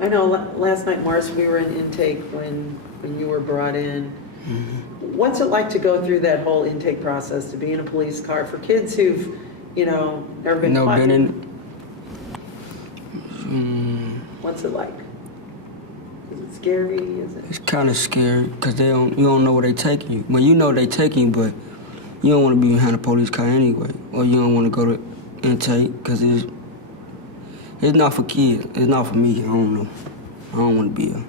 I know last night, Morris, we were in intake when you were brought in. What's it like to go through that whole intake process, to be in a police car for kids who've, never been caught? Been in. What's it like? Is it scary? Is it? It's kind of scary because you don't know where they taking you. Well, you know they taking you, but you don't want to be behind a police car anyway, or you don't want to go to intake because it's not for kids. It's not for me. I don't know. I don't want to be here.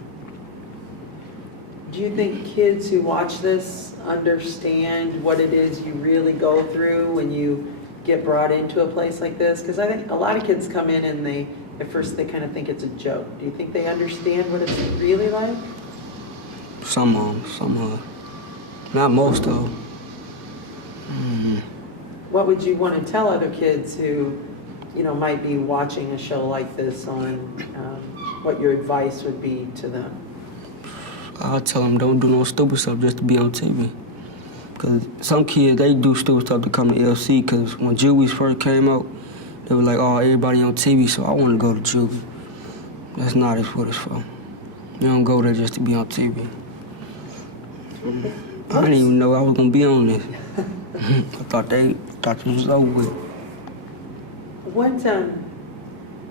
Do you think kids who watch this understand what it is you really go through when you get brought into a place like this? Because I think a lot of kids come in and at first they kind of think it's a joke. Do you think they understand what it's really like? Some of them. Not most of them. What would you want to tell other kids who, might be watching a show like this on what your advice would be to them? I'll tell them don't do no stupid stuff just to be on TV. Because some kids, they do stupid stuff to come to LC, because when juvies first came out, they were like, oh, everybody on TV, so I want to go to juvie. That's not what it's for. You don't go there just to be on TV. I didn't even know I was going to be on this. I thought this was over with.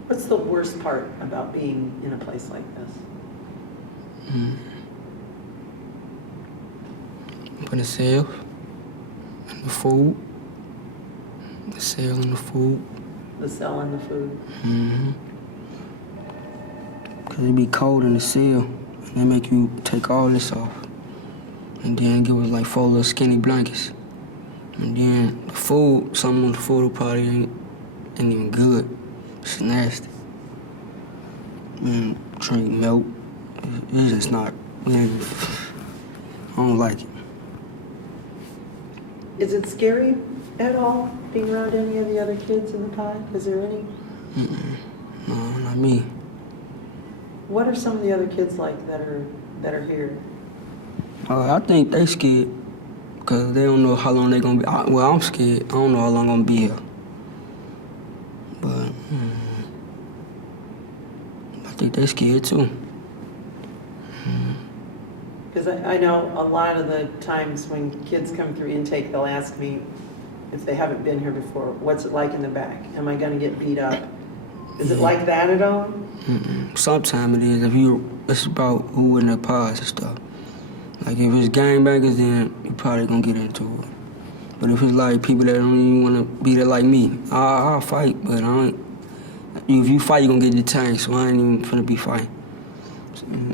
What's the worst part about being in a place like this? For the cell and the food. The cell and the food. The cell and the food? Because it be cold in the cell, and they make you take all this off. And then give us like 4 little skinny blankets. And then the food, some of the food probably ain't even good. It's nasty. Drink milk. It's just not, I don't like it. Is it scary at all, being around any of the other kids in the pod? Is there any? No, not me. What are some of the other kids like that are here? I think they scared because they don't know how long they gonna be. Well, I'm scared. I don't know how long I'm gonna be here. But I think they scared too. Because I know a lot of the times when kids come through intake, they'll ask me if they haven't been here before, what's it like in the back? Am I gonna get beat up? Is it like that at all? Sometimes it is. It's about who in the pods and stuff. Like if it's gangbangers, then you probably gonna get into it. But if it's like people that don't even wanna be there like me, I'll fight, but I ain't. If you fight, you gonna get detained, so I ain't even finna be fighting.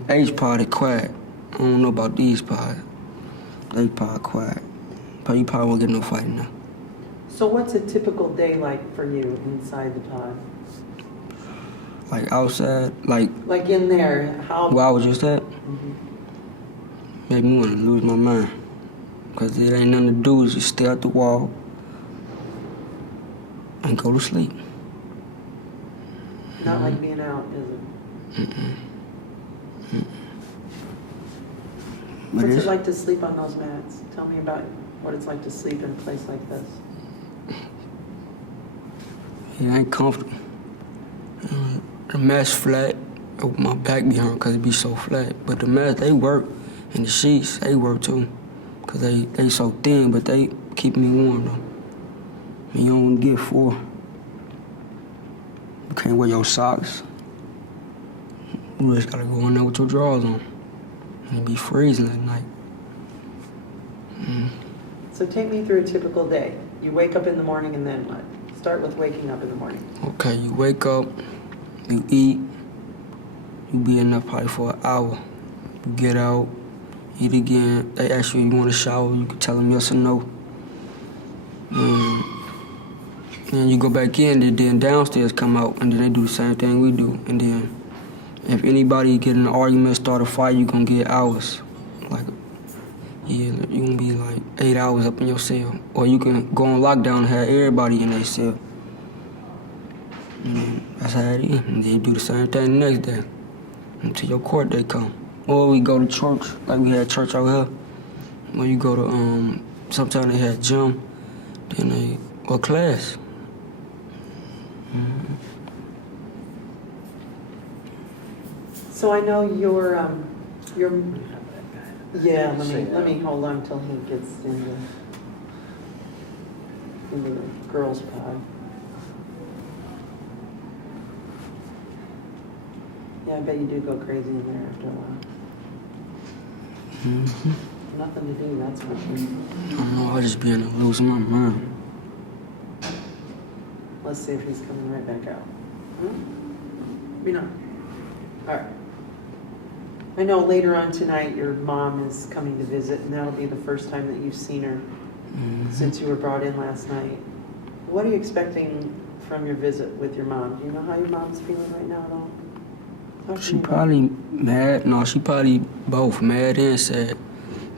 H pod is quiet. I don't know about these pods. They pod quiet. But you probably won't get no fighting now. So what's a typical day like for you inside the pod? Like outside, like in there, how? where I was just at, made me want to lose my mind. Because it ain't nothing to do, is just stare at the wall and go to sleep. Not like being out, is it? What's it like to sleep on those mats? Tell me about what it's like to sleep in a place like this. It ain't comfortable. The mat's flat, with my back behind because it be so flat. But the mats, they work, and the sheets, they work too. Because they so thin, but they keep me warm though. And you don't want to get 4. You can't wear your socks. You just gotta go in there with your drawers on. And it be freezing at night. So take me through a typical day. You wake up in the morning and then what? Start with waking up in the morning. Okay, you wake up, you eat, you be in there probably for an hour. You get out, eat again. They ask you if you want to shower, you can tell them yes or no. And you go back in, and then downstairs come out, and then they do the same thing we do. And then if anybody get in an argument, start a fight, you gonna get hours. Like, yeah, you gonna be like 8 hours up in your cell. Or you can go on lockdown and have everybody in their cell. And that's how it is. And then you do the same thing the next day until your court day come. Or we go to church, like we had church out here. Or you go to, sometimes they had gym, then or class. So I know your, yeah, let me hold on till he gets into the girls' pod. Yeah, I bet you do go crazy in there after a while. Mm-hmm. Nothing to do, that's for sure. I don't know, I just be in the losing my mind. Let's see if he's coming right back out. Maybe not. All right. I know later on tonight your mom is coming to visit, and that'll be the first time that you've seen her since you were brought in last night. What are you expecting from your visit with your mom? Do you know how your mom's feeling right now at all? She probably mad. No, she probably both mad and sad.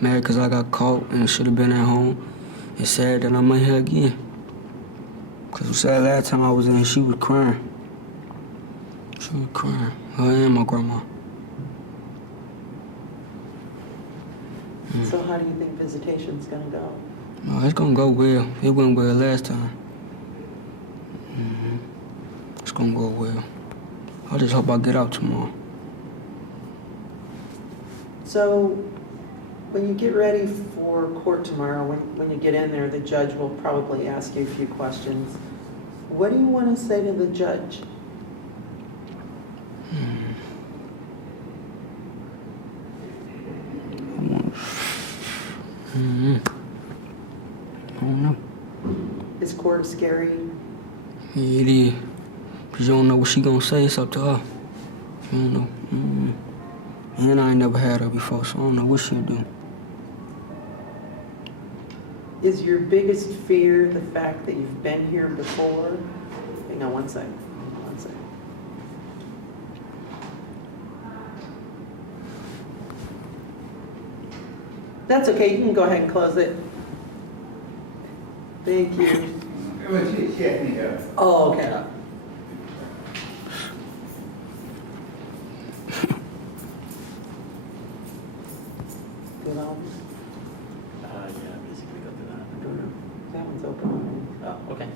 Mad because I got caught and should have been at home. And sad that I'm in here again. Because we said last time I was in, she was crying. She was crying. Her and my grandma. So how do you think visitation's gonna go? No, it's gonna go well. It went well last time. It's gonna go well. I just hope I get out tomorrow. So when you get ready for court tomorrow, when you get in there, the judge will probably ask you a few questions. What do you want to say to the judge? I don't know. Is court scary? Yeah, it is. Because you don't know what she gonna say. It's up to her. You don't know. And I ain't never had her before, so I don't know what she'll do. Is your biggest fear the fact that you've been here before? Hang on one second. One second. That's okay. You can go ahead and close it. Thank you. Oh, okay. Good on. Yeah, basically go through that. I don't know. That one's open already. Oh, okay.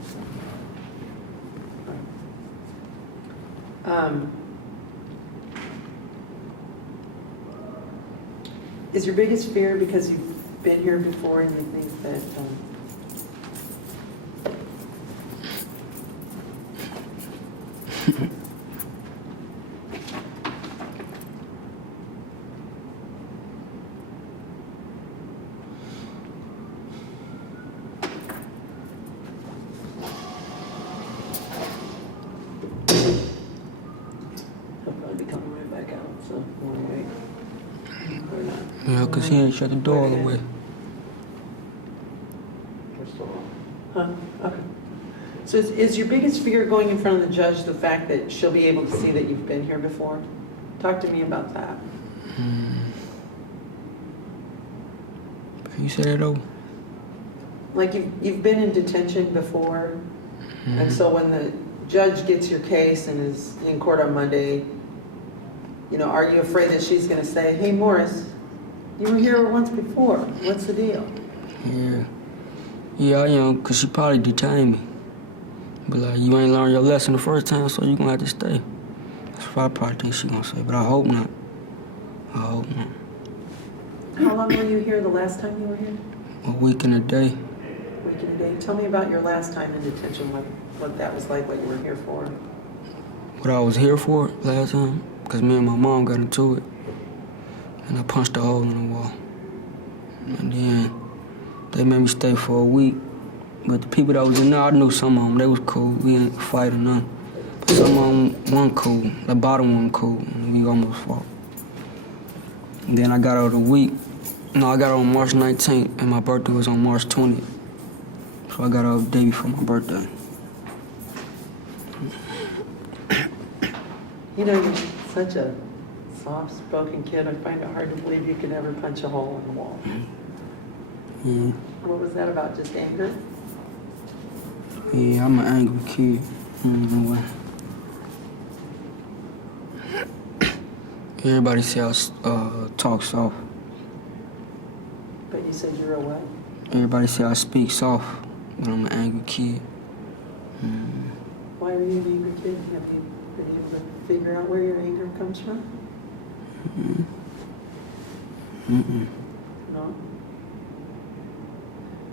Is your biggest fear because you've been here before and you think that he'll probably be coming right back out, so we'll wait. Or not. Yeah, because he ain't shut the door all the way. We're still Huh? Okay. So is your biggest fear going in front of the judge the fact that she'll be able to see that you've been here before? Talk to me about that. Can you say that over? Like you've been in detention before, and so when the judge gets your case and is in court on Monday, are you afraid that she's going to say, "Hey, Morris, you were here once before. What's the deal?" Yeah. Yeah, I am, because she probably detained me. But like, you ain't learned your lesson the first time, so you gonna have to stay. That's what I probably think she gonna say, but I hope not. I hope not. How long were you here the last time you were here? A week and a day. Week and a day. Tell me about your last time in detention, what that was like, what you were here for. What I was here for last time, because me and my mom got into it. And I punched a hole in the wall. And then they made me stay for a week. But the people that was in there, I knew some of them. They was cool. We didn't fight or nothing. But some of them weren't cool. The bottom one cool. And we almost fought. And then I got out a week. No, I got out on March 19th, and my birthday was on March 20th. So I got out the day before my birthday. You're such a soft-spoken kid. I find it hard to believe you could ever punch a hole in the wall. Yeah. What was that about? Just anger? Yeah, I'm an angry kid. Anyway. Everybody say I talk soft. But you said you're a what? Everybody say I speak soft, but I'm an angry kid. Why are you an angry kid? Have you been able to figure out where your anger comes from? No?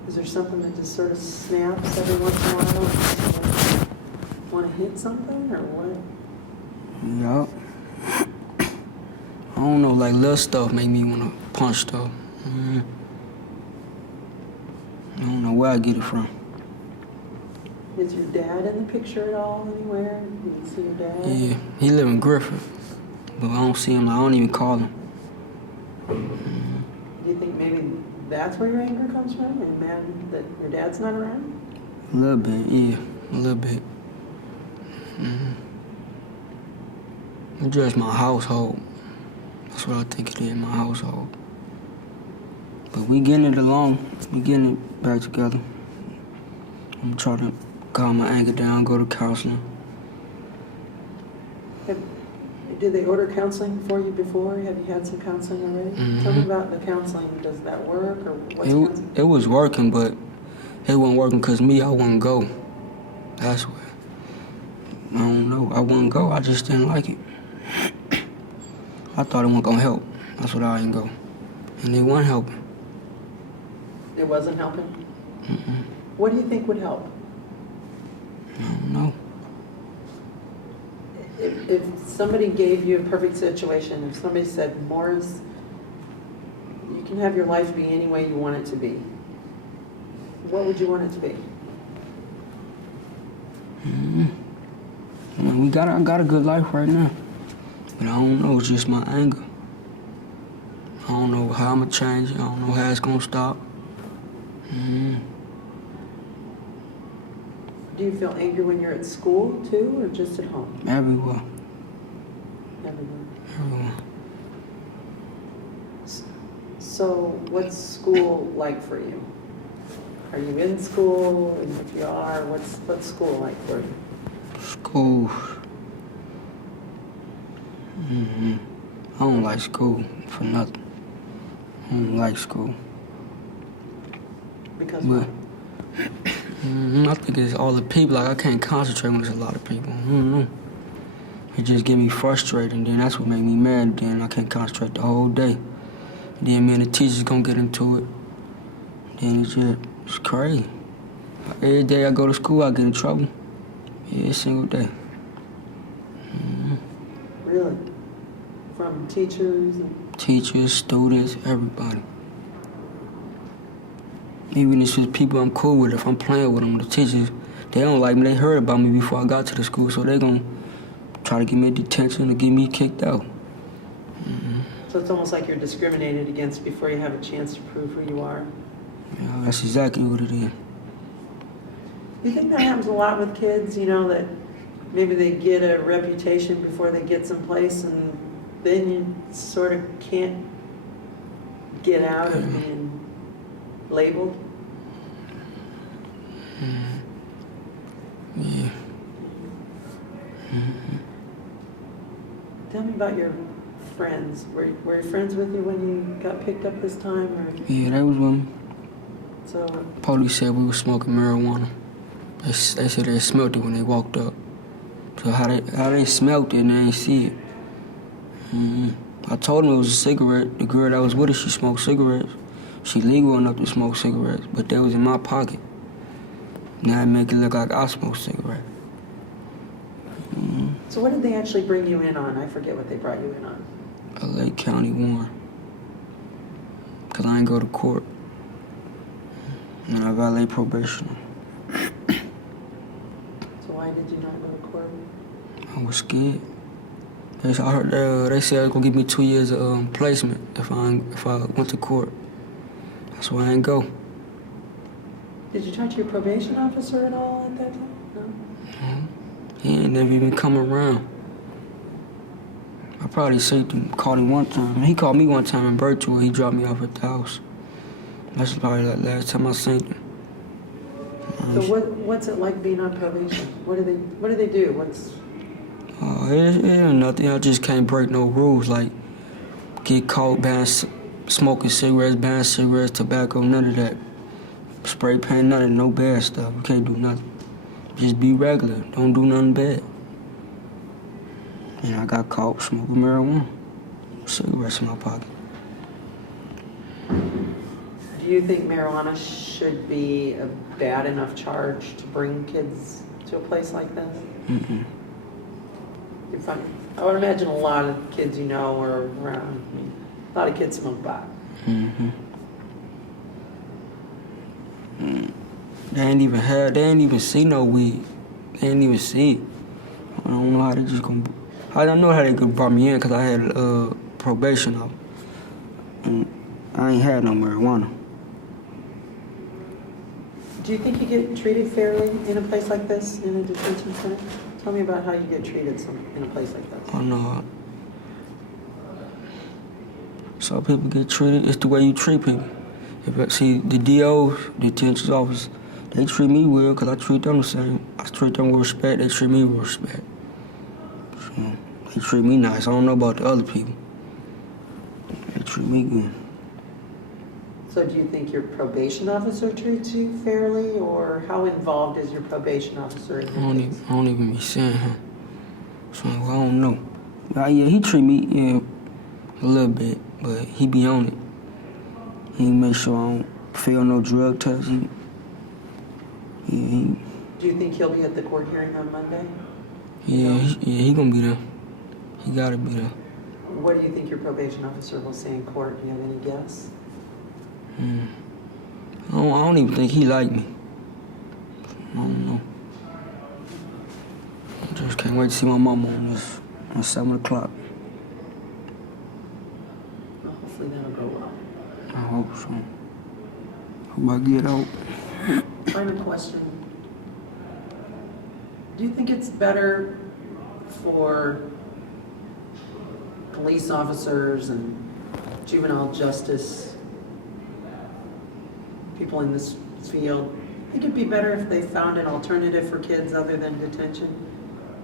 Is there something that just sort of snaps every once in a while? Want to hit something or what? Yup. I don't know, like little stuff make me want to punch stuff. I don't know where I get it from. Is your dad in the picture at all anywhere? Do you see your dad? Yeah, he live in Griffith, but I don't see him. I don't even call him. Do you think maybe that's where your anger comes from? And mad that your dad's not around? A little bit, yeah, a little bit. It's just my household. That's what I think it is, my household. But we getting it along. We getting it back together. I'm trying to calm my anger down, go to counseling. Did they order counseling for you before? Have you had some counseling already? Tell me about the counseling. Does that work or what's counseling? It was working, but it wasn't working because I wouldn't go. That's what. I don't know. I wouldn't go. I just didn't like it. I thought it wasn't going to help. That's what I didn't go. And it wasn't helping. It wasn't helping? What do you think would help? I don't know. If somebody gave you a perfect situation, if somebody said, Morris, you can have your life be any way you want it to be, what would you want it to be? I mean, I got a good life right now. But I don't know, it's just my anger. I don't know how I'm going to change it. I don't know how it's going to stop. Do you feel angry when you're at school too, or just at home? Everywhere. Everywhere. Everywhere. So what's school like for you? Are you in school? And if you are, what's school like for you? School. I don't like school for nothing. I don't like school. Because But what? I think it's all the people. Like, I can't concentrate when there's a lot of people. I don't know. It just get me frustrated, and then that's what make me mad. Then I can't concentrate the whole day. Then me and the teachers gonna get into it. Then it's crazy. Every day I go to school, I get in trouble. Every single day. Really? From teachers? Teachers, students, everybody. Even if it's people I'm cool with, if I'm playing with them, the teachers, they don't like me. They heard about me before I got to the school, so they gonna try to get me a detention or get me kicked out. So it's almost like you're discriminated against before you have a chance to prove who you are. Yeah, that's exactly what it is. You think that happens a lot with kids, that maybe they get a reputation before they get someplace and then you sort of can't get out of being labeled? Yeah. Tell me about your friends. Were your friends with you when you got picked up this time? Or? Yeah, they was with me. So, Police said we was smoking marijuana. They said they smelled it when they walked up. So how they smelled it and they ain't see it. I told them it was a cigarette. The girl that was with us, she smoked cigarettes. She legal enough to smoke cigarettes, but they was in my pocket. Now it make it look like I smoked cigarettes. so what did they actually bring you in on? I forget what they brought you in on. A Lake County warrant. Cause I ain't go to court. And I violate probation. So why did you not go to court? I was scared. I heard they said they was gonna give me 2 years of placement if I went to court. That's why I ain't go. Did you talk to your probation officer at all at that time? No? He ain't never even come around. I probably called him one time. He called me one time in Birchwood. He dropped me off at the house. That's probably the last time I seen him. So what's it like being on probation? What do they do? It ain't nothing. I just can't break no rules, like get caught smoking cigarettes, tobacco, none of that. Spray paint, none of that, no bad stuff. You can't do nothing. Just be regular. Don't do nothing bad. And I got caught smoking marijuana. cigarettes in my pocket. Do you think marijuana should be a bad enough charge to bring kids to a place like this? Mm-mm. You find, I would imagine a lot of kids you know are around. I mean, a lot of kids smoke pot. Mm-hmm. They ain't even see no weed. They ain't even see it. I don't know how they just gonna. I don't know how they could brought me in because I had probation out. And I ain't had no marijuana. Do you think you get treated fairly in a place like this, in a detention center? Tell me about how you get treated in a place like this. I know. Some people get treated. It's the way you treat people. See, the DOs, detention officers, they treat me well because I treat them the same. I treat them with respect. They treat me with respect. So, they treat me nice. I don't know about the other people. They treat me good. So do you think your probation officer treats you fairly, or how involved is your probation officer in your case? I don't even be seeing him. So I don't know. Yeah, he treat me a little bit, but he be on it. He make sure I don't fail no drug tests. Do you think he'll be at the court hearing on Monday? He gonna be there. He gotta be there. What do you think your probation officer will say in court? Do you have any guess? I don't even think he like me. I don't know. I just can't wait to see my mama on 7 o'clock. Well, hopefully that'll go well. I hope so. Hope I get out. Final question. Do you think it's better for police officers and juvenile justice people in this field? I think it'd be better if they found an alternative for kids other than detention.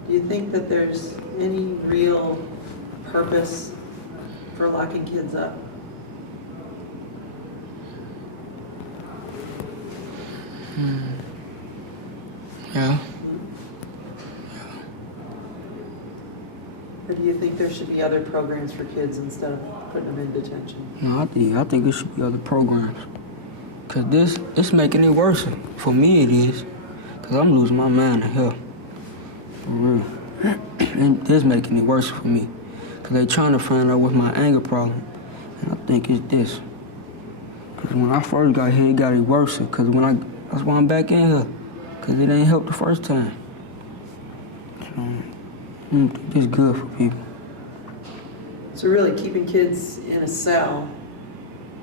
Do you think that there's any real purpose for locking kids up? Yeah. Or do you think there should be other programs for kids instead of putting them in detention? No, I think it should be other programs. Cause it's making it worse. For me it is. Cause I'm losing my mind in here. For real. And this making it worse for me. Cause they trying to find out what's my anger problem. And I think it's this. Cause when I first got here, it got it worse. Cause that's why I'm back in here. Cause it ain't helped the first time. So, I don't think it's good for people. So really, keeping kids in a cell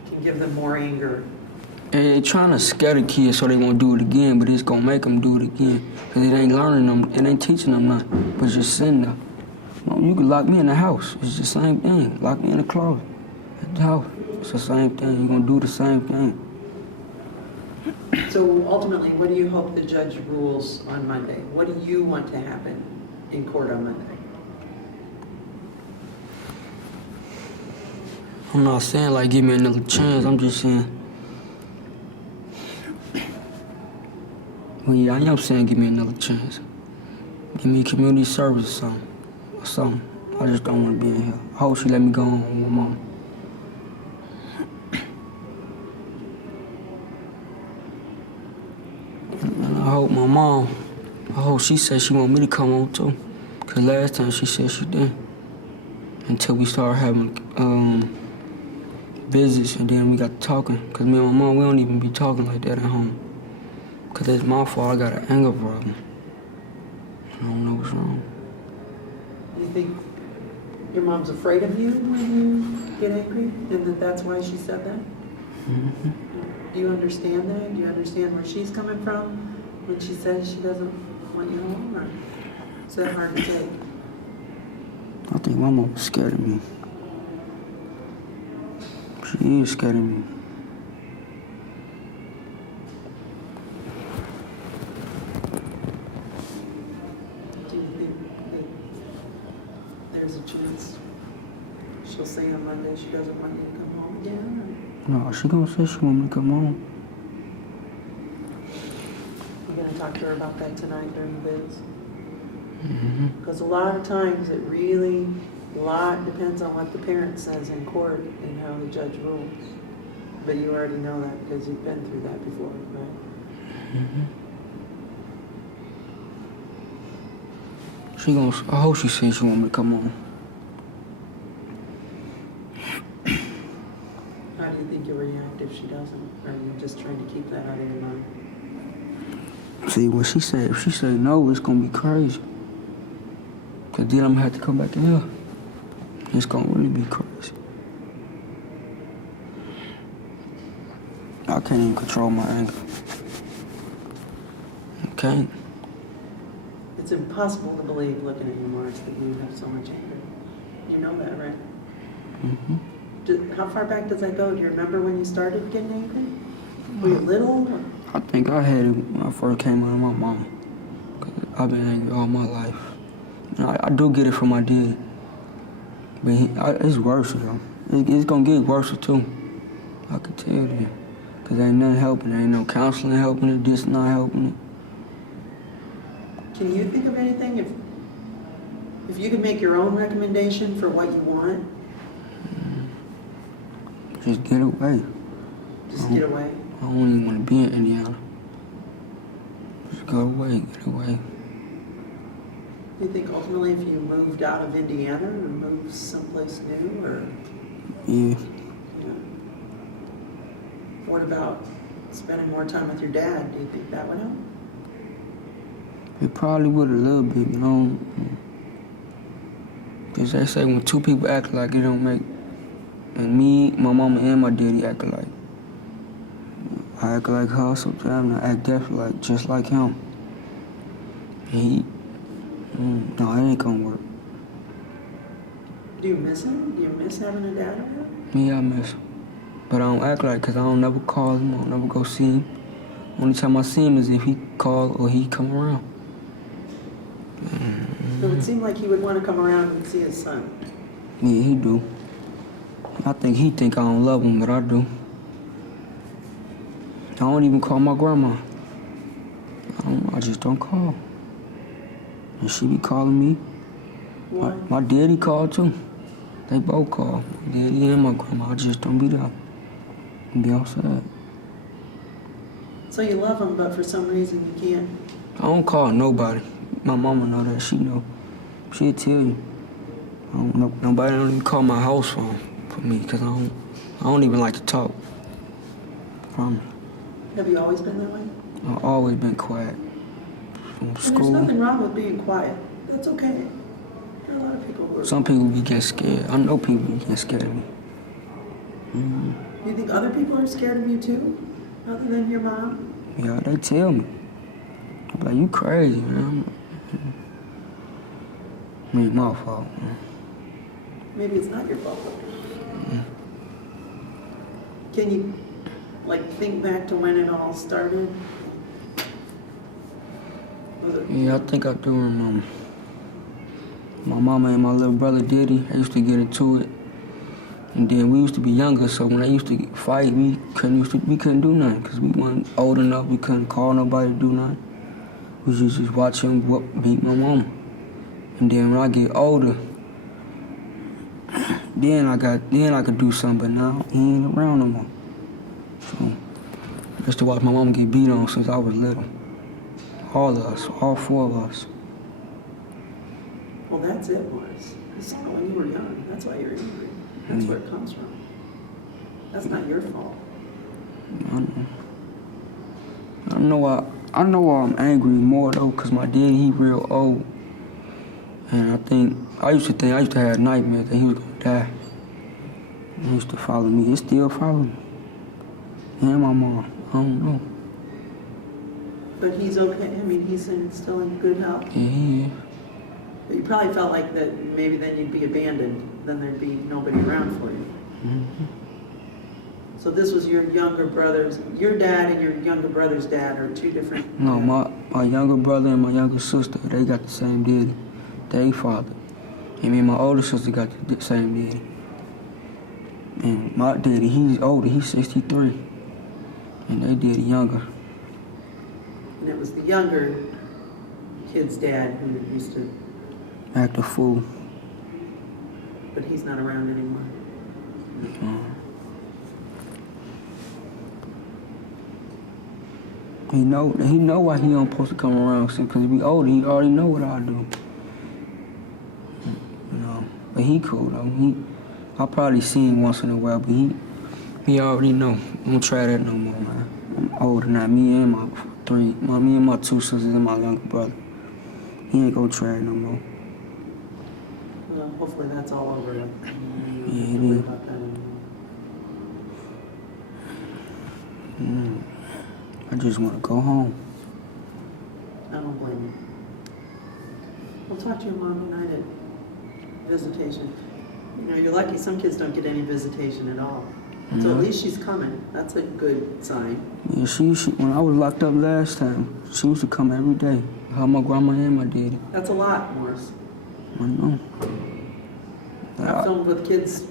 can give them more anger. And they trying to scare the kids so they won't do it again, but it's gonna make them do it again. Cause it ain't learning them, it ain't teaching them nothing, but just sitting there. You can lock me in the house, it's the same thing. Lock me in the closet at the house, it's the same thing. You're gonna do the same thing. So ultimately, what do you hope the judge rules on Monday? What do you want to happen in court on Monday? I'm not saying like give me another chance, I'm just saying. Well, yeah, I am saying give me another chance. Give me community service or something. I just don't want to be in here. I hope she let me go home with my mom. And I hope she said she want me to come on too. Cause last time she said she didn't. Until we started having visits and then we got talking. Cause me and my mom, we don't even be talking like that at home. Cause it's my fault, I got an anger problem. I don't know what's wrong. Do you think your mom's afraid of you when you get angry, and that's why she said that? Mm-hmm. Do you understand that? Do you understand where she's coming from when she says she doesn't want you home, or is that hard to take? I think my mom's scared of me. She is scared of me. Do you think that there's a chance she'll say on Monday she doesn't want you to come home again? No, she gonna say she want me to come home. You're gonna talk to her about that tonight during the viz? Mm-hmm. Because a lot of times it really A lot depends on what the parent says in court and how the judge rules. But you already know that because you've been through that before, right? I hope she says she want me to come on. How do you think you'll react if she doesn't? Or are you just trying to keep that out of your mind? See, when she said, if she say no, it's gonna be crazy. Cause then I'm gonna have to come back in here. It's gonna really be crazy. I can't even control my anger. I can't. It's impossible to believe, looking at you, Morris, that you have so much anger. You know that, right? How far back does that go? Do you remember when you started getting angry? Were you little? I think I had it when I first came out of my mama. Cause I've been angry all my life. I do get it from my dad. But it's worse, yo. It's gonna get worse too. I can tell you. Cause ain't nothing helping. Ain't no counseling helping it. This not helping it. Can you think of anything? If you could make your own recommendation for what you want? Just get away. Just get away? I don't even want to be in Indiana. Just go away, get away. Do you think ultimately if you moved out of Indiana or moved someplace new, or? Yeah. What about spending more time with your dad? Do you think that would help? It probably would a little bit, you know. Because they say when two people act like it don't make, and me, my mama, and my daddy act alike. I act like her sometimes, and I act definitely just like him. And no, it ain't gonna work. Do you miss him? Do you miss having a dad around? Yeah, I miss him. But I don't act like, because I don't never call him, I don't never go see him. Only time I see him is if he call or he come around. It would seem like he would want to come around and see his son. Yeah, he do. I think he think I don't love him, but I do. I don't even call my grandma. I just don't call. And she be calling me. Why? My daddy called too. They both call. My daddy and my grandma. I just don't be there. I be outside. So you love him, but for some reason you can't. I don't call nobody. My mama know that. She know. She'll tell you. Nobody don't even call my house phone for me because I don't even like to talk. Promise. Have you always been that way? I've always been quiet. From And school. there's nothing wrong with being quiet. That's okay. There are a lot of people who are. Some people be getting scared. I know people be getting scared of me. You think other people are scared of you too? Other than your mom? Yeah, they tell me. I'm like, you crazy, man. I mean, my fault, man. Maybe it's not your fault. Can you, think back to when it all started? Yeah, I think I do remember. My mama and my little brother Diddy, they used to get into it. And then we used to be younger, so when they used to fight, we couldn't do nothing because we weren't old enough. We couldn't call nobody to do nothing. We just watch him beat my mama. And then when I get older, then I could do something, but now he ain't around no more. So I used to watch my mama get beat on since I was little. All of us, all four of us. Well, that's it, Morris. You saw it when you were young. That's why you're angry. That's where it comes from. That's not your fault. I know why I'm angry more though, cause my daddy, he real old. And I used to have nightmares that he was gonna die. He used to follow me. He still follow me. And my mom. I don't know. But he's okay. I mean, he's still in good health. Yeah, he is. But you probably felt like that maybe then you'd be abandoned. Then there'd be nobody around for you. So this was your younger brother's, your dad and your younger brother's dad are two different? No, my younger brother and my younger sister, they got the same daddy. They father. And me and my older sister got the same daddy. And my daddy, he's older, he's 63. And they daddy younger. And it was the younger kid's dad who used to... Act a fool. but he's not around anymore. He know why he don't supposed to come around, because he be older, he already know what I do. You know, but he cool though. I probably see him once in a while, but he already know. Don't try that no more, man. I'm older now, me and my two sisters and my younger brother. He ain't gonna try it no more. Well, hopefully that's all over with. Yeah, it Worry is. about that anymore. I just wanna go home. I don't blame you. We'll talk to your mom tonight at visitation. You know, you're lucky some kids don't get any visitation at all. So at least she's coming. That's a good sign. Yeah, she when I was locked up last time, she used to come every day. Help my grandma and my daddy. That's a lot, Morris. I know. I filmed with kids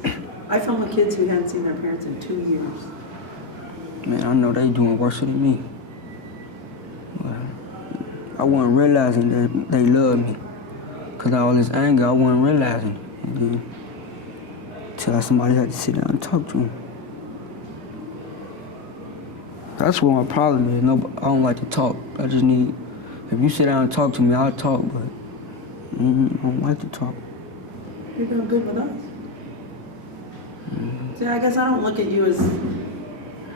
who hadn't seen their parents in 2 years. Man, I know they doing worse than me. But I wasn't realizing that they loved me. Cause of all this anger, I wasn't realizing. And then, till somebody had to sit down and talk to them. That's what my problem is. I don't like to talk. I just need, if you sit down and talk to me, I'll talk, but I don't like to talk. You're doing good with us. See, I guess I don't look at you as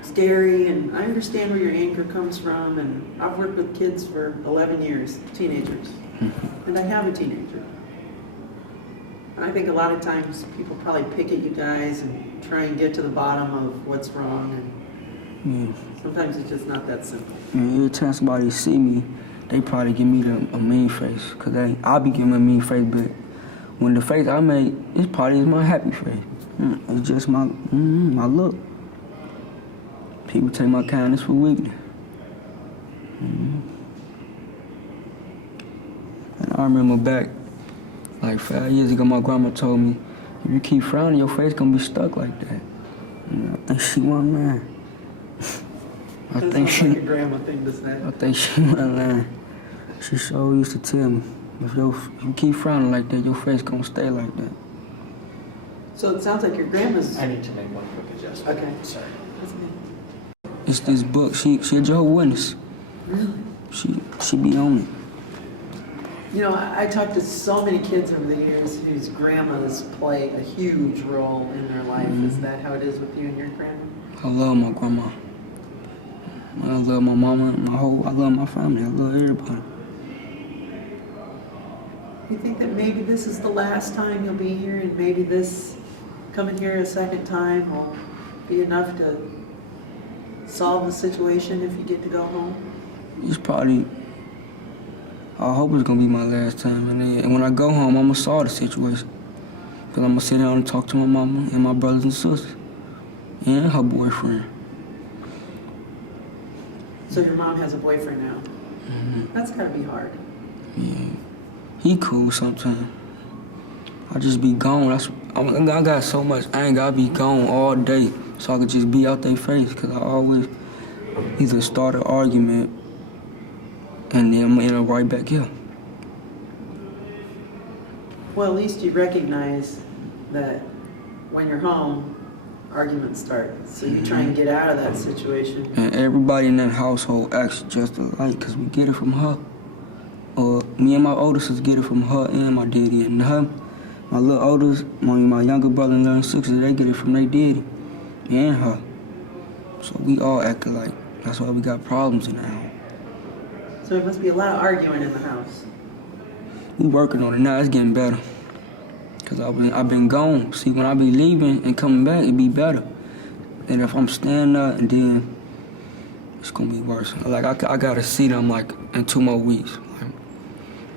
scary, and I understand where your anger comes from, and I've worked with kids for 11 years, teenagers, and I have a teenager. And I think a lot of times people probably pick at you guys and try and get to the bottom of what's wrong, and sometimes it's just not that simple. Yeah, every time somebody see me, they probably give me a mean face, cause I'll be giving a mean face, but when the face I make, it's probably my happy face. It's just my look. People take my kindness for weakness. And I remember back, like 5 years ago, my grandma told me, if you keep frowning, your face gonna be stuck like that. And I think she wasn't lying. I That think sounds like a grandma thing to say. I think she wasn't lying. She sure used to tell me, if you keep frowning like that, your face gonna stay like that. So it sounds like your grandma's... I need to make one quick adjustment. Okay. Sorry. That's me. It's this book. She a Jehovah's Witness. Really? She be on it. You know, I talked to so many kids over the years whose grandmas play a huge role in their life. Is that how it is with you and your grandma? I love my grandma. I love my mama, I love my family. I love everybody. You think that maybe this is the last time you'll be here, and maybe this coming here a second time will be enough to solve the situation if you get to go home? It's probably, I hope it's gonna be my last time. And when I go home, I'm gonna solve the situation. Cause I'm gonna sit down and talk to my mama and my brothers and sisters and her boyfriend. So your mom has a boyfriend now. That's gotta be hard. Yeah. He cool sometimes. I just be gone. I got so much anger. I be gone all day, so I could just be out their face. Cause I always either start an argument and then I'm gonna end up right back here. Well, at least you recognize that when you're home, arguments start. So you try and get out of that situation. And everybody in that household acts just alike, cause we get it from her. Me and my older sister get it from her and my daddy, and her, my little oldest, my younger brother and little sister, they get it from their daddy and her. So we all act alike. That's why we got problems in the house. So it must be a lot of arguing in the house. We working on it now. It's getting better. Cause I've been gone. See, when I be leaving and coming back, it be better. And if I'm staying there, and then it's gonna be worse. Like I gotta see them like in 2 more weeks.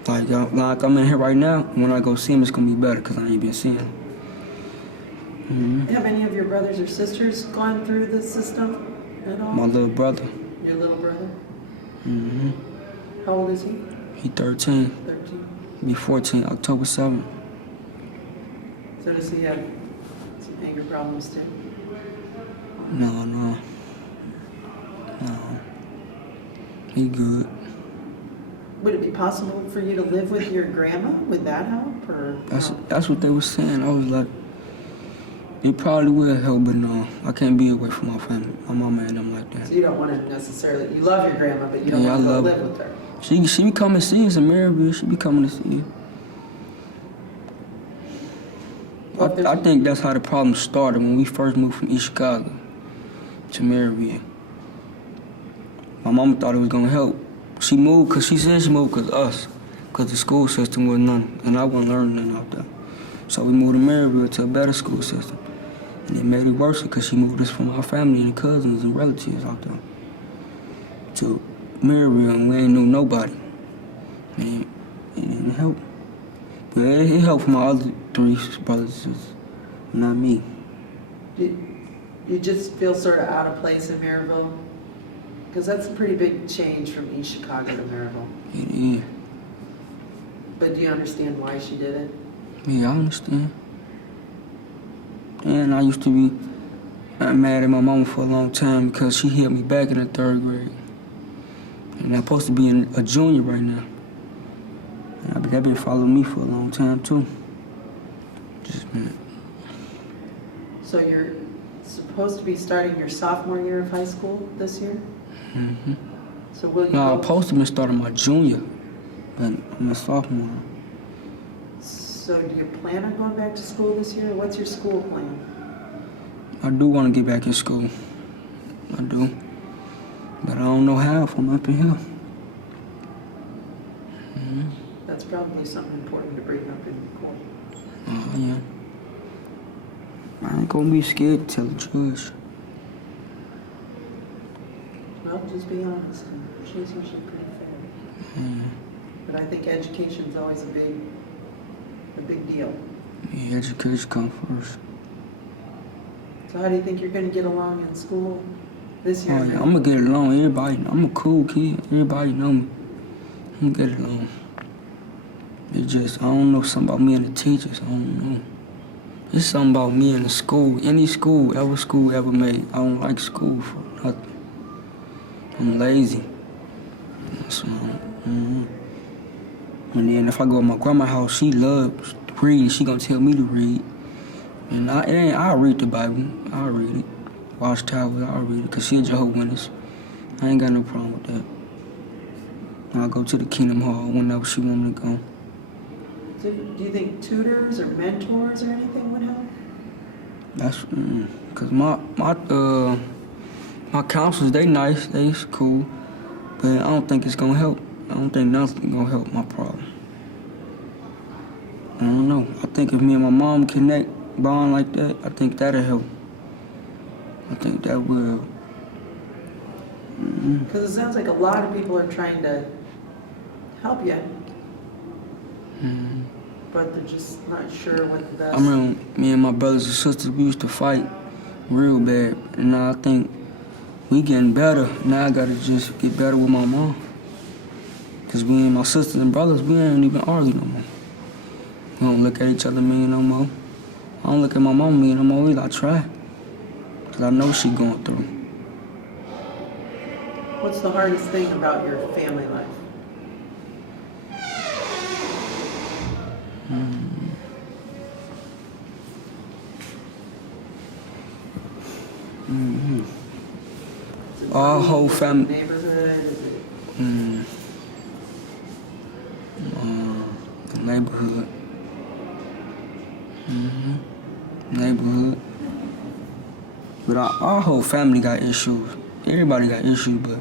Like I'm in here right now. When I go see him, it's gonna be better because I ain't been seeing him. Have any of your brothers or sisters gone through the system at all? My little brother. Your little brother? Mm-hmm. How old is he? He 13. 13. Be 14, October 7th. So does he have some anger problems too? No. He good. Would it be possible for you to live with your grandma? Would that help? Or That's what they was saying. I was like, It probably will help, but no, I can't be away from my family, my mama and them like that. So you don't want to necessarily, you love your grandma, but you don't Yeah, want to I go love live her. with her. She be coming to see us in Maryville. She be coming to see us. Well, if I there's- think that's how the problem started when we first moved from East Chicago to Maryville. My mama thought it was gonna help. She moved because she said she moved because of us, because the school system was none, and I wasn't learning nothing out there. So we moved to Maryville to a better school system, and it made it worse because she moved us from our family and cousins and relatives out there to Maryville, and we ain't knew nobody. And it didn't help. But it helped my other 3 brothers and sisters, not me. You just feel sort of out of place in Maryville? Because that's a pretty big change from East Chicago to Maryville. It is. But do you understand why she did it? Yeah, I understand. And I used to be mad at my mama for a long time because she held me back in the 3rd grade. And I'm supposed to be a junior right now. And that been following me for a long time too. Just man. So you're supposed to be starting your sophomore year of high school this year? Mm-hmm. So will you No, I go? was supposed to be starting my junior, but I'm a sophomore. So do you plan on going back to school this year? What's your school plan? I do want to get back in school. I do. But I don't know how if I'm up in here. Mm-hmm. That's probably something important to bring up in court. Yeah. I ain't gonna be scared to tell the judge. Well, just be honest. She's usually pretty fair. Mm. But I think education's always a big deal. Yeah, education come first. So how do you think you're going to get along in school this year? Oh yeah, I'm gonna get along. Everybody, I'm a cool kid. Everybody know me. I'm gonna get along. It's just, I don't know something about me and the teachers. I don't know. It's something about me and the school. Any school ever made. I don't like school for nothing. I'm lazy. So, and then if I go to my grandma's house, she loves reading. She gonna tell me to read. And I'll read the Bible. I'll read it. Watch Towers, I'll read it. Because she a Jehovah's Witness. I ain't got no problem with that. I'll go to the Kingdom Hall whenever she want me to go. So do you think tutors or mentors or anything would help? That's because my counselors, they nice, they cool, but I don't think it's gonna help. I don't think nothing gonna help my problem. I don't know. I think if me and my mom connect, bond like that, I think that'll help. I think that will. Because it sounds like a lot of people are trying to help you, but they're just not sure what the best. I remember me and my brothers and sisters, we used to fight real bad, and now I think we getting better. Now I gotta just get better with my mom. Because me and my sisters and brothers, we ain't even argue no more. We don't look at each other mean no more. I don't look at my mom mean no more either. I try. Because I know she going through. What's the hardest thing about your family life? Is it Our money? whole Is it fam- neighborhood? Is it The neighborhood. Neighborhood. But our whole family got issues. Everybody got issues, but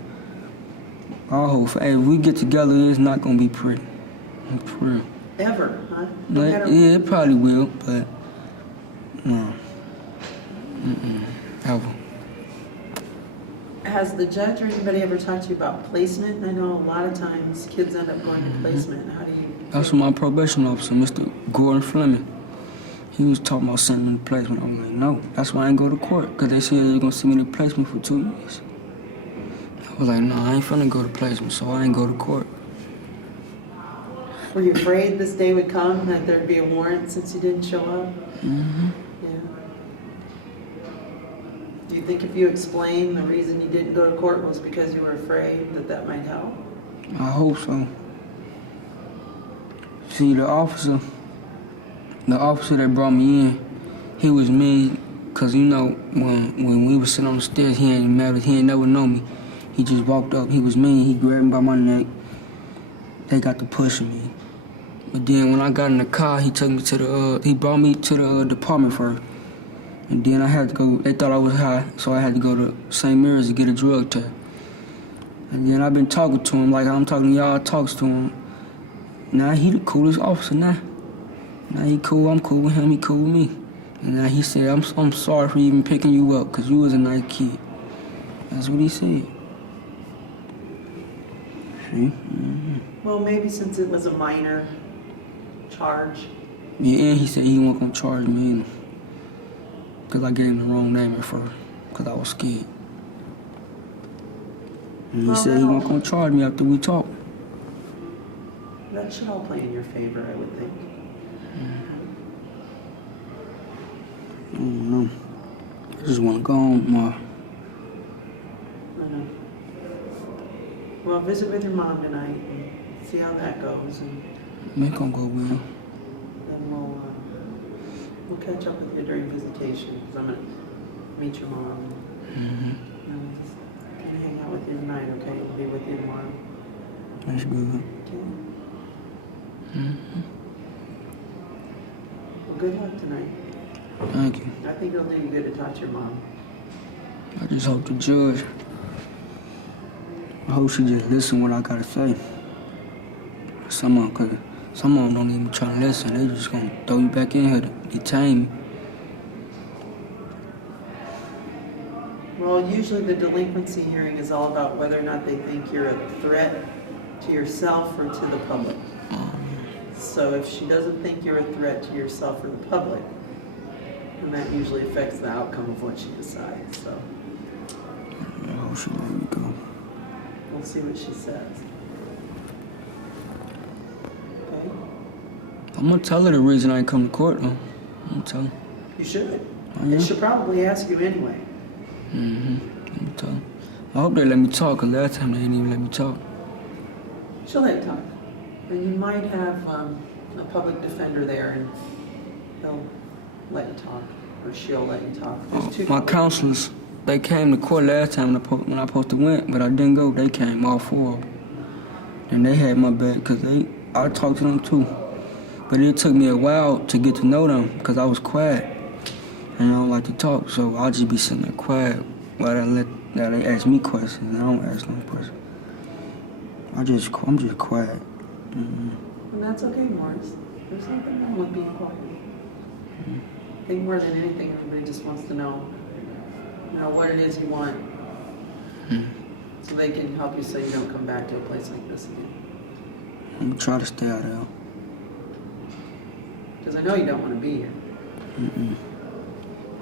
our whole family, if we get together, it's not gonna be pretty. For real. ever, huh? No Like, matter- yeah, it probably will, but no. Ever. Has the judge or anybody ever talked to you about placement? I know a lot of times kids end up going to placement. How do you? That's what my probation officer, Mr. Gordon Fleming. He was talking about sending me to placement. I was like, no. That's why I ain't go to court, because they said they were going to send me to placement for 2 years. I was like, no, I ain't finna go to placement, so I ain't go to court. Were you afraid this day would come, that there'd be a warrant since you didn't show up? Mm-hmm. Yeah. Do you think if you explained the reason you didn't go to court was because you were afraid that might help? I hope so. See, the officer that brought me in, he was mean Cause you know, when we was sitting on the stairs, he ain't never know me. He just walked up, he was mean, he grabbed me by my neck. They got to pushing me. But then when I got in the car, he took me to he brought me to the department first. And then I had to go, they thought I was high, so I had to go to St. Mary's to get a drug test. And then I've been talking to him like I'm talking to y'all, talks to him. Now he the coolest officer now. Now he cool, I'm cool with him, he cool with me. And now he said, I'm sorry for even picking you up, because you was a nice kid. That's what he said. See? Mm-hmm. Well, maybe since it was a minor charge. Yeah, and he said he wasn't going to charge me either. Because I gave him the wrong name at first, because I was scared. And he said he wasn't going to charge me after we talked. That should all play in your favor, I would think. I don't know. I just want to go home tomorrow. I know. Well, visit with your mom tonight and see how that goes, and Make him go well. then we'll catch up with you during visitation, because I'm gonna meet your mom. Mm-hmm. And we'll just kind of hang out with you tonight, okay? We'll be with you tomorrow. That's good. Okay. Mm-hmm. Well, good luck tonight. Thank you. I think it'll do you good to talk to your mom. I just hope the judge, I hope she just listen what I gotta say. Some of them don't even try to listen. They just gonna throw you back in here to detain me. Well, usually the delinquency hearing is all about whether or not they think you're a threat to yourself or to the public. So if she doesn't think you're a threat to yourself or the public, then that usually affects the outcome of what she decides. So I hope she let me go. we'll see what she says. Okay? I'm gonna tell her the reason I ain't come to court though. I'm gonna tell her. You should. Oh, yeah? She'll probably ask you anyway. Mm-hmm. I'm gonna tell her. I hope they let me talk, cause last time they didn't even let me talk. She'll let you talk. And you might have a public defender there, and they'll let you talk, or she'll let you talk. There's two My public- counselors, they came to court last time when I supposed to went, but I didn't go. They came, all four of them. And they had my back, because I talked to them too. But it took me a while to get to know them, because I was quiet. And I don't like to talk, so I'll just be sitting there quiet while they ask me questions. I don't ask them questions. I'm just quiet. Mm-hmm. And that's okay, Morris. There's nothing wrong with being quiet. I think more than anything, everybody just wants to know, what it is you want, so they can help you so you don't come back to a place like this again. I'm gonna try to stay out of there. Because I know you don't want to be here. Mm-mm.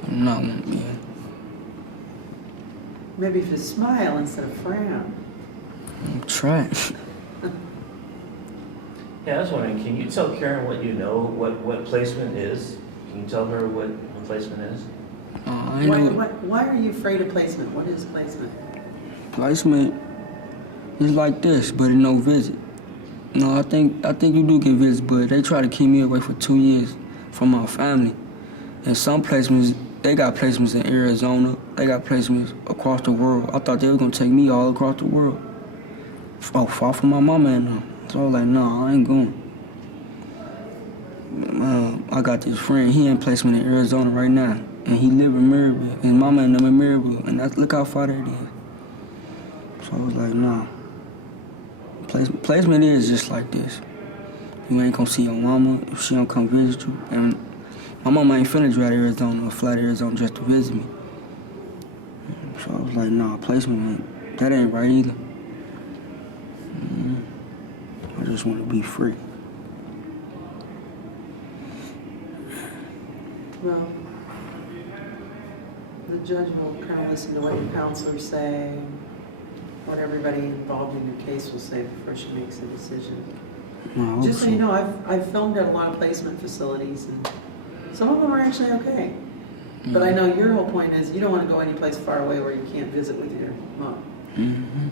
I'm not gonna be here. Maybe if you smile instead of frown. I'm trying. Yeah, I was wondering, can you tell Karen what you know, what placement is? Can you tell her what placement is? I know Why are you afraid of placement? What is placement? placement is like this, but no visit. No, I think you do get visits, but they try to keep me away for 2 years from my family. And some placements, they got placements in Arizona. They got placements across the world. I thought they were gonna take me all across the world. Oh, far from my mama and them. So I was like, no, I ain't going. I got this friend, he in placement in Arizona right now, and he live in Maryville. His mama and them in Maryville, and look how far that is. So I was like, nah. Placement is just like this. You ain't gonna see your mama if she don't come visit you. And my mama ain't finna drive to Arizona or fly to Arizona just to visit me. So I was like, nah, placement that ain't right either. I just want to be free. Well, the judge will kind of listen to what your counselors say, what everybody involved in your case will say before she makes a decision. Just so you know, I've filmed at a lot of placement facilities, and some of them are actually okay. But I know your whole point is you don't want to go any place far away where you can't visit with your mom. Mm-hmm.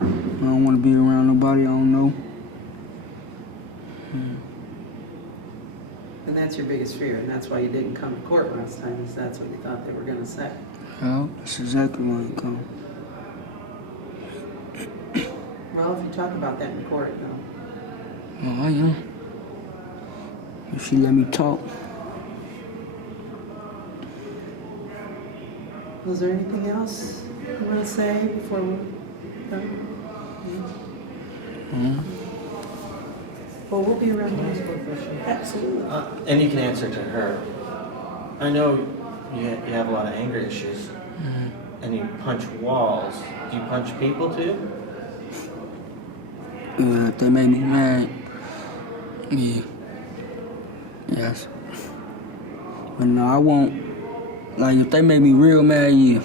I don't want to be around nobody I don't know. And that's your biggest fear, and that's why you didn't come to court last time, is that's what you thought they were gonna say. Yeah, that's exactly why I come. Well, if you talk about that in court, though. Oh, I am. If she let me talk. Was there anything else you want to say before we go? Well, we'll be around. Can I ask one question? Absolutely. And you can answer to her. I know you have a lot of anger issues, and you punch walls. Do you punch people too? If they make me mad, yeah. Yes. But no, I won't. Like, if they make me real mad, yeah.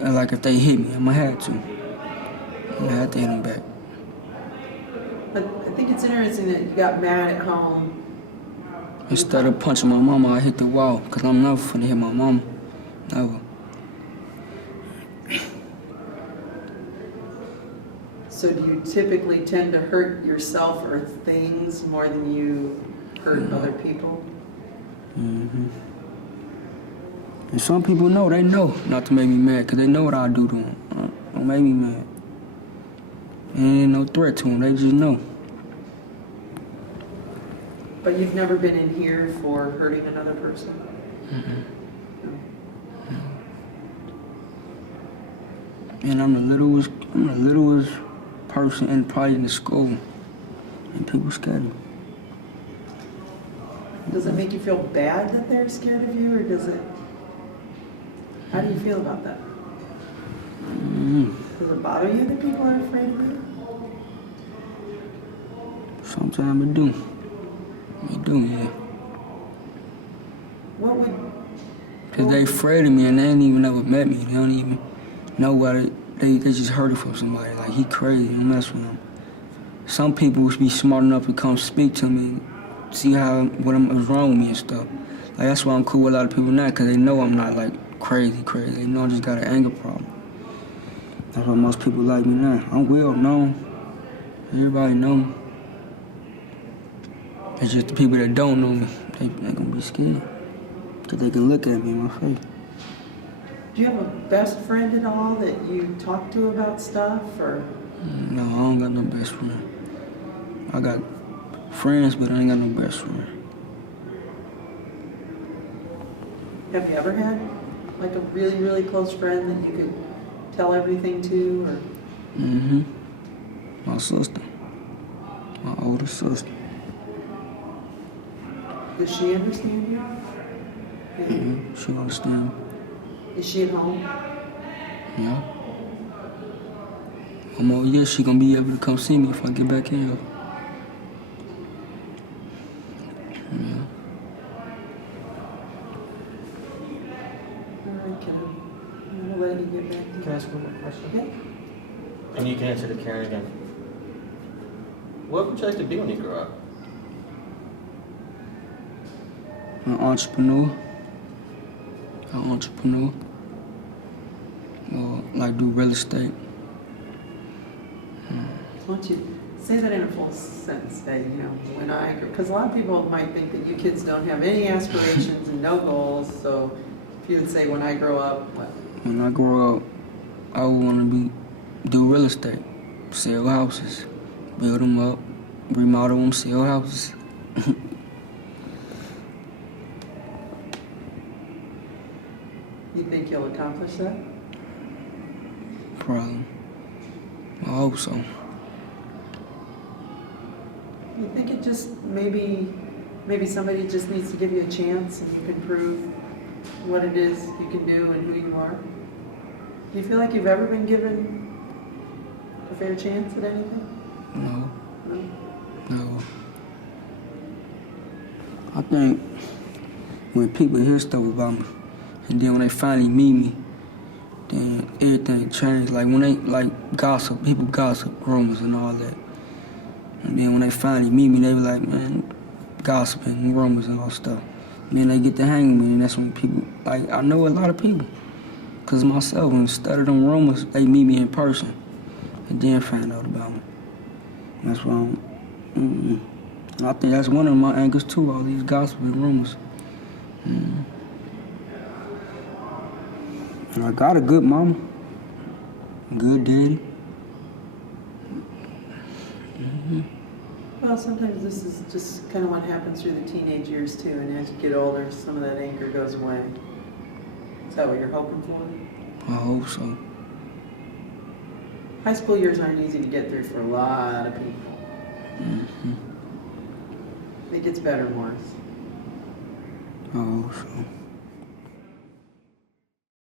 And like, if they hit me, I'ma have to. I'ma have to hit them back. But I think it's interesting that you got mad at home. Instead of punching my mama, I hit the wall. Because I'm never finna hit my mama. Never. So do you typically tend to hurt yourself or things more than you hurt other people? Mm-hmm. And some people know, they know not to make me mad. Because they know what I do to them. Don't make me mad. Ain't no threat to them. They just know. But you've never been in here for hurting another person? And I'm the littlest person in probably in the school. And people scared of me. Does it make you feel bad that they're scared of you, or does it... How do you feel about that? Does it bother you that people are afraid of you? Sometimes it do. It do, yeah. What would... Because they afraid of me and they ain't even ever met me. They don't even know what they just heard it from somebody. Like, he crazy, don't mess with him. Some people would be smart enough to come speak to me, see what's wrong with me and stuff. Like, that's why I'm cool with a lot of people now, because they know I'm not, like, crazy. They know I just got an anger problem. That's why most people like me now. I'm well known. Everybody know me. It's just the people that don't know me, they gonna be scared. Because they can look at me in my face. Do you have a best friend at all that you talk to about stuff, or? No, I don't got no best friend. I got friends, but I ain't got no best friend. Have you ever had, like, a really, really close friend that you could tell everything to, or? Mm-hmm. My sister. My older sister. Does she understand you? Mm-hmm. She understand. Is she at home? Yeah. Yeah, she gonna be able to come see me if I get back here. Yeah. All right, kiddo. I'm gonna let you get back to Can I ask one more question? Yeah. And you can answer to Karen again. What would you like to be when you grow up? An entrepreneur. Or like do real estate. Why don't you say that in a full sentence, that, you know, when I, because a lot of people might think that you kids don't have any aspirations and no goals, so if you would say, when I grow up, what? When I grow up, I would want to do real estate, sell houses, build them up, remodel them, sell houses. You think you'll accomplish that? Probably. I hope so. You think it just, maybe somebody just needs to give you a chance and you can prove what it is you can do and who you are? Do you feel like you've ever been given a fair chance at anything? No. No? No. I think when people hear stuff about me, and then when they finally meet me, then everything changed. Like when they, like gossip, people gossip, rumors and all that. And then when they finally meet me, they be like, man, gossiping, rumors and all stuff. And then they get to hang with me, and that's when people, like, I know a lot of people. Because myself, instead of them rumors, they meet me in person and then find out about me. That's why I think that's one of my angers too, all these gossip and rumors. And I got a good mama, good daddy. Well, sometimes this is just kind of what happens through the teenage years too, and as you get older, some of that anger goes away. Is that what you're hoping for? I hope so. High school years aren't easy to get through for a lot of people. It gets better, Morris. I hope so.